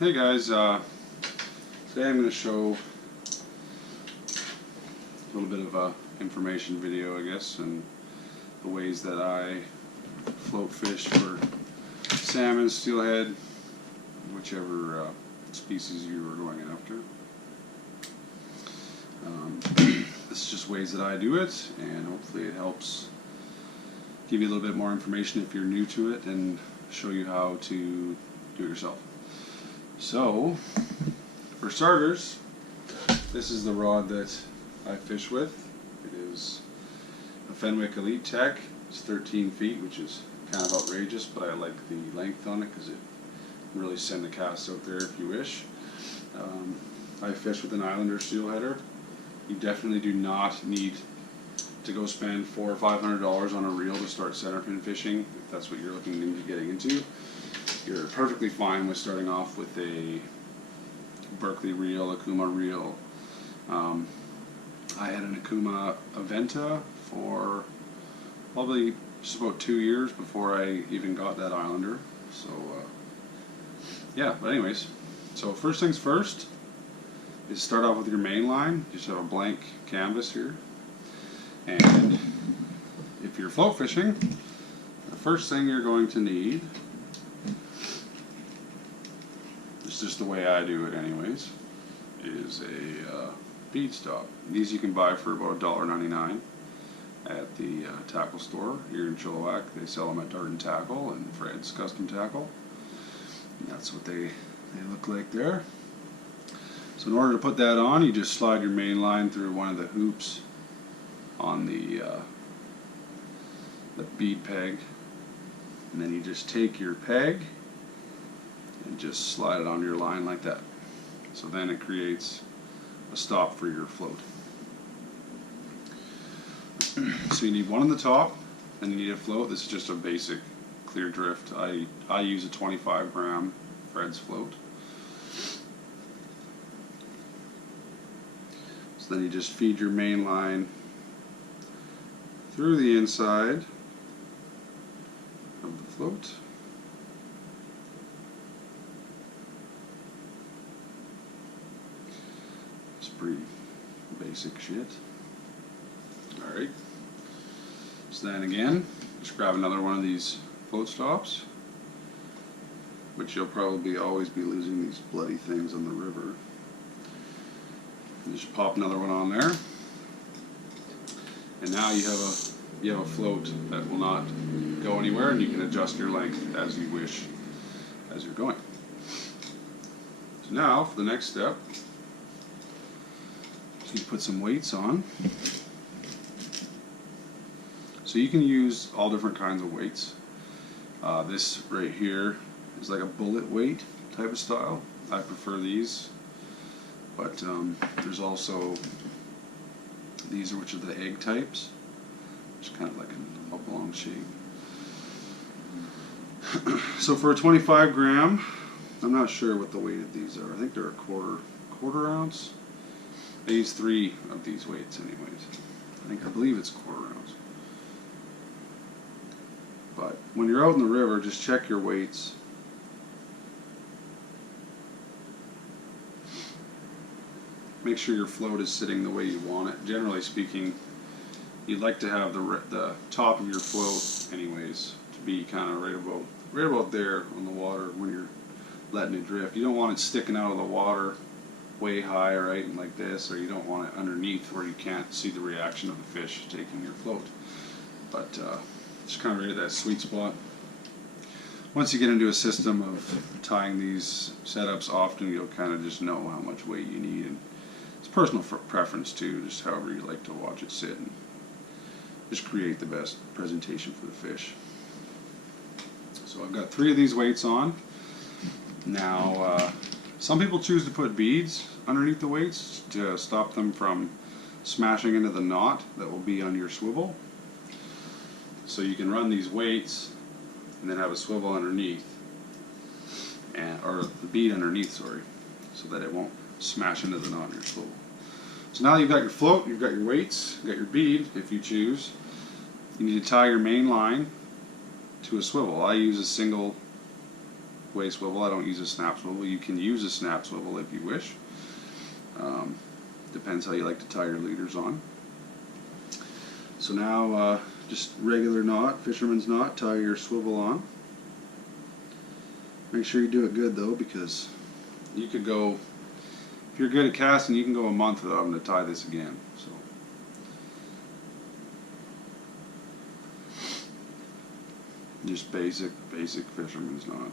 Hey guys, today I'm going to show a little bit of a information video, I guess, and the ways that I float fish for salmon, steelhead, whichever species you are going after. This is just ways that I do it, and hopefully it helps give you a little bit more information if you're new to it and show you how to do it yourself. So, for starters, this is the rod that I fish with. It is a Fenwick Elite Tech. It's 13 feet, which is kind of outrageous, but I like the length on it because it can really send the cast out there if you wish. I fish with an Islander steelheader. You definitely do not need to go spend $400 or $500 on a reel to start centerpin fishing if that's what you're looking into getting into. You're perfectly fine with starting off with a Berkeley reel, a Kuma reel. I had an Akuma Aventa for probably just about 2 years before I even got that Islander. So yeah, but anyways, so first things first is start off with your main line. You just have a blank canvas here, and if you're float fishing, the first thing you're going to need, it's just the way I do it anyways, is a bead stop. These you can buy for about $1.99 at the tackle store here in Chilliwack. They sell them at Darden Tackle and Fred's Custom Tackle. And that's what they look like there. So in order to put that on, you just slide your main line through one of the hoops on the bead peg, and then you just take your peg and just slide it onto your line like that. So then it creates a stop for your float. So you need one on the top, and you need a float. This is just a basic clear drift. I use a 25-gram Fred's float. So then you just feed your main line through the inside of the float. It's pretty basic shit. Alright. So then again, just grab another one of these float stops, which you'll probably always be losing these bloody things on the river. And just pop another one on there. And now you have a float that will not go anywhere, and you can adjust your length as you wish as you're going. So now for the next step, you put some weights on. So you can use all different kinds of weights. This right here is like a bullet weight type of style. I prefer these, but there's also these, which are the egg types, which is kind of like an oblong shape. So for a 25 gram, I'm not sure what the weight of these are. I think they're a quarter ounce. I use 3 of these weights anyways. I believe it's quarter ounce. But when you're out in the river, just check your weights. Make sure your float is sitting the way you want it. Generally speaking, you'd like to have the top of your float anyways to be kind of right about there on the water when you're letting it drift. You don't want it sticking out of the water way high, right, and like this, or you don't want it underneath where you can't see the reaction of the fish taking your float. But just kind of right at that sweet spot. Once you get into a system of tying these setups often, you'll kind of just know how much weight you need, and it's personal preference too, just however you like to watch it sit and just create the best presentation for the fish. So I've got 3 of these weights on. Now some people choose to put beads underneath the weights to stop them from smashing into the knot that will be on your swivel. So you can run these weights and then have a swivel underneath, or the bead underneath, sorry, so that it won't smash into the knot on your swivel. So now you've got your float, you've got your weights, you've got your bead if you choose. You need to tie your main line to a swivel. I use a single way swivel. I don't use a snap swivel. You can use a snap swivel if you wish. Depends how you like to tie your leaders on. So now just regular knot, fisherman's knot, tie your swivel on. Make sure you do it good though, because you could go, if you're good at casting, you can go a month without having to tie this again. So just basic fisherman's knot.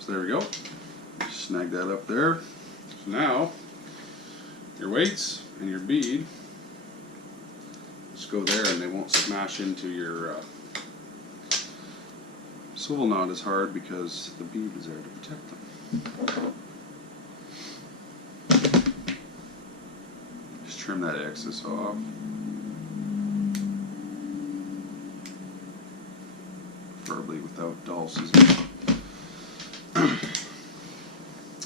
So there we go. Snag that up there. So now your weights and your bead just go there, and they won't smash into your swivel knot as hard because the bead is there to protect them. Just trim that excess off. Preferably without dull scissors.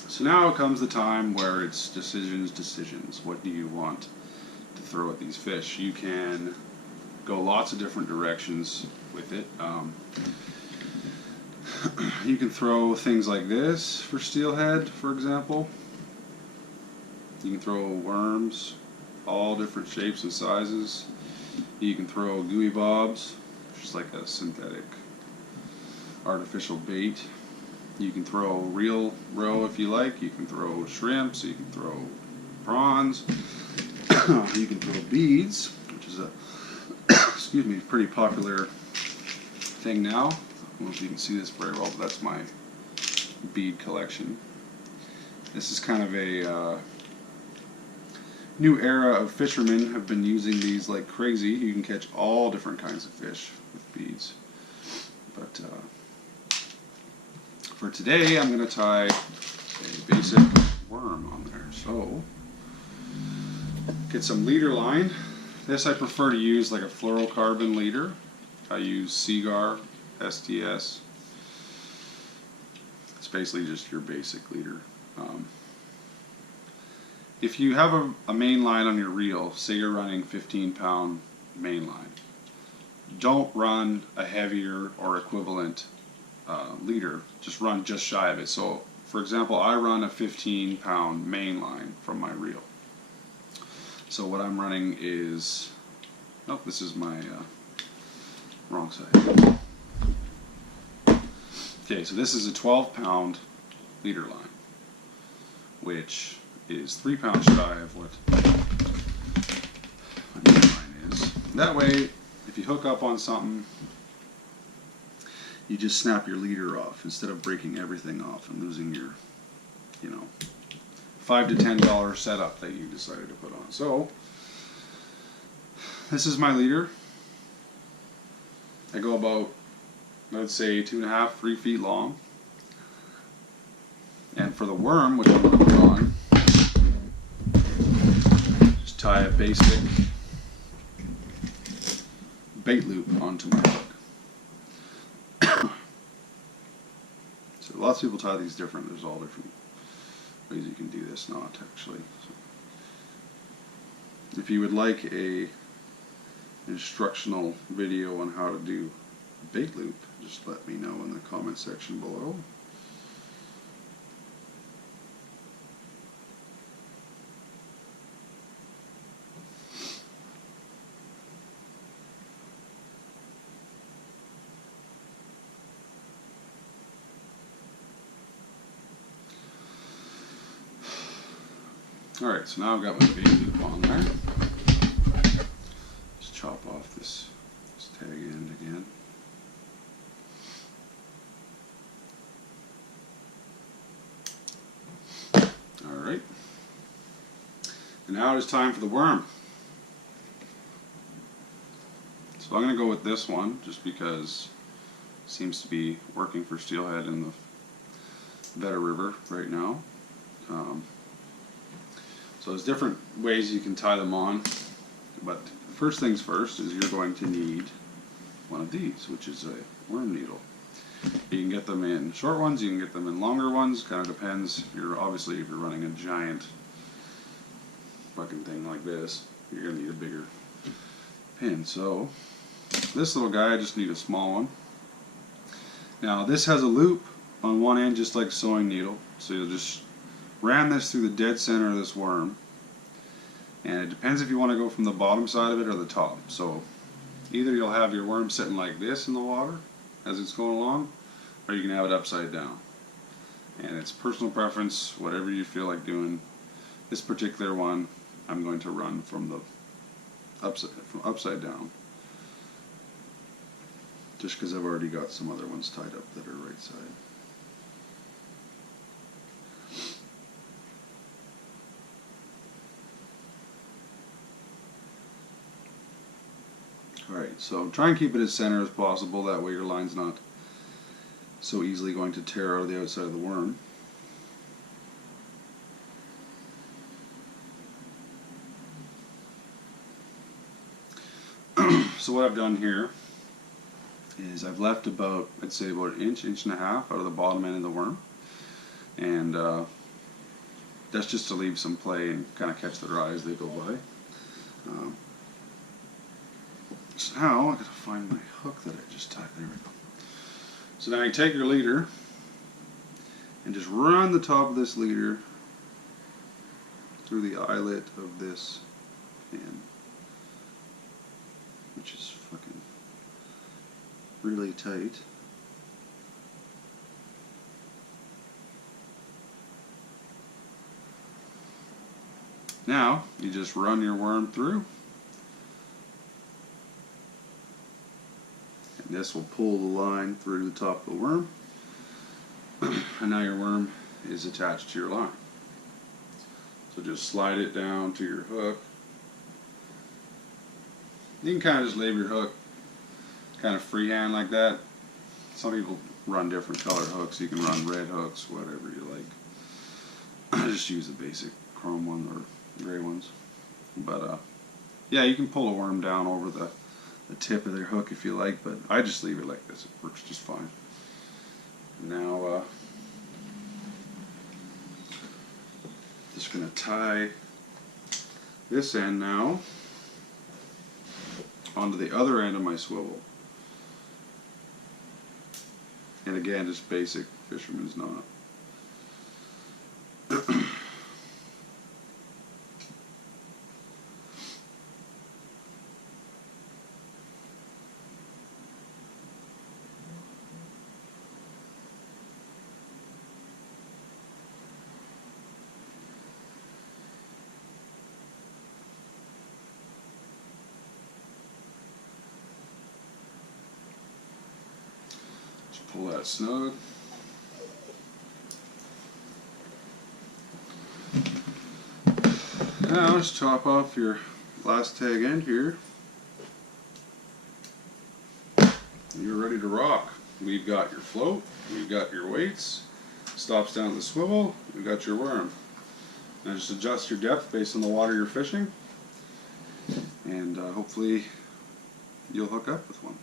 So now comes the time where it's decisions. What do you want to throw at these fish? You can go lots of different directions with it. You can throw things like this for steelhead, for example. You can throw worms, all different shapes and sizes. You can throw gooey bobs, which is like a synthetic artificial bait. You can throw real roe if you like. You can throw shrimps. You can throw prawns. You can throw beads, which is a excuse me, pretty popular thing now. I don't know if you can see this very well, but that's my bead collection. This is kind of a new era of fishermen have been using these like crazy. You can catch all different kinds of fish with beads, but for today, I'm going to tie a basic worm on there. So, get some leader line. This I prefer to use like a fluorocarbon leader. I use Seagar, STS. It's basically just your basic leader. If you have a main line on your reel, say you're running 15-pound main line, don't run a heavier or equivalent leader. Just run just shy of it. So for example, I run a 15-pound main line from my reel. So what I'm running is, oh, this is my wrong side. Okay, so this is a 12-pound leader line, which is 3 pounds shy of what my main line is. That way, if you hook up on something, you just snap your leader off instead of breaking everything off and losing your, $5 to $10 setup that you decided to put on. So, this is my leader. I go about, let's say, 2.5, 3 feet long. And for the worm, which I'm going to put on, just tie a basic bait loop onto my hook. So lots of people tie these different. There's all different ways you can do this knot, actually. So if you would like a instructional video on how to do a bait loop, just let me know in the comment section below. Alright, so now I've got my bait loop on there. Just chop off this tag end again. Alright. And now it is time for the worm. So I'm going to go with this one just because it seems to be working for steelhead in the Veta River right now. So there's different ways you can tie them on, but first things first is you're going to need one of these, which is a worm needle. You can get them in short ones, you can get them in longer ones, kind of depends. Obviously if you're running a giant fucking thing like this, you're gonna need a bigger pin. So this little guy, I just need a small one. Now this has a loop on one end just like a sewing needle, so you'll just ram this through the dead center of this worm, and it depends if you want to go from the bottom side of it or the top. So either you'll have your worm sitting like this in the water as it's going along, or you can have it upside down, and it's personal preference, whatever you feel like doing. This particular one I'm going to run from the upside down, just because I've already got some other ones tied up that are right side. Alright, so try and keep it as center as possible, that way your line's not so easily going to tear out of the outside of the worm. So what I've done here is I've left about, I'd say about an inch, inch and a half out of the bottom end of the worm, and that's just to leave some play and kind of catch their eye as they go by. So now I gotta find my hook that I just tied. There we go. So now you take your leader and just run the top of this leader through the eyelet of this pin, which is fucking really tight. Now you just run your worm through, and this will pull the line through the top of the worm, and now your worm is attached to your line. So just slide it down to your hook. You can kind of just leave your hook kind of freehand like that. Some people run different colored hooks. You can run red hooks, whatever you like. I just use the basic chrome one or gray ones. But yeah, you can pull a worm down over the tip of their hook if you like, but I just leave it like this. It works just fine. Now just going to tie this end now onto the other end of my swivel. And again, just basic fisherman's knot. Pull that snug. Now just chop off your last tag end here. You're ready to rock. We've got your float, we've got your weights, stops down the swivel, we've got your worm. Now just adjust your depth based on the water you're fishing, and hopefully you'll hook up with one.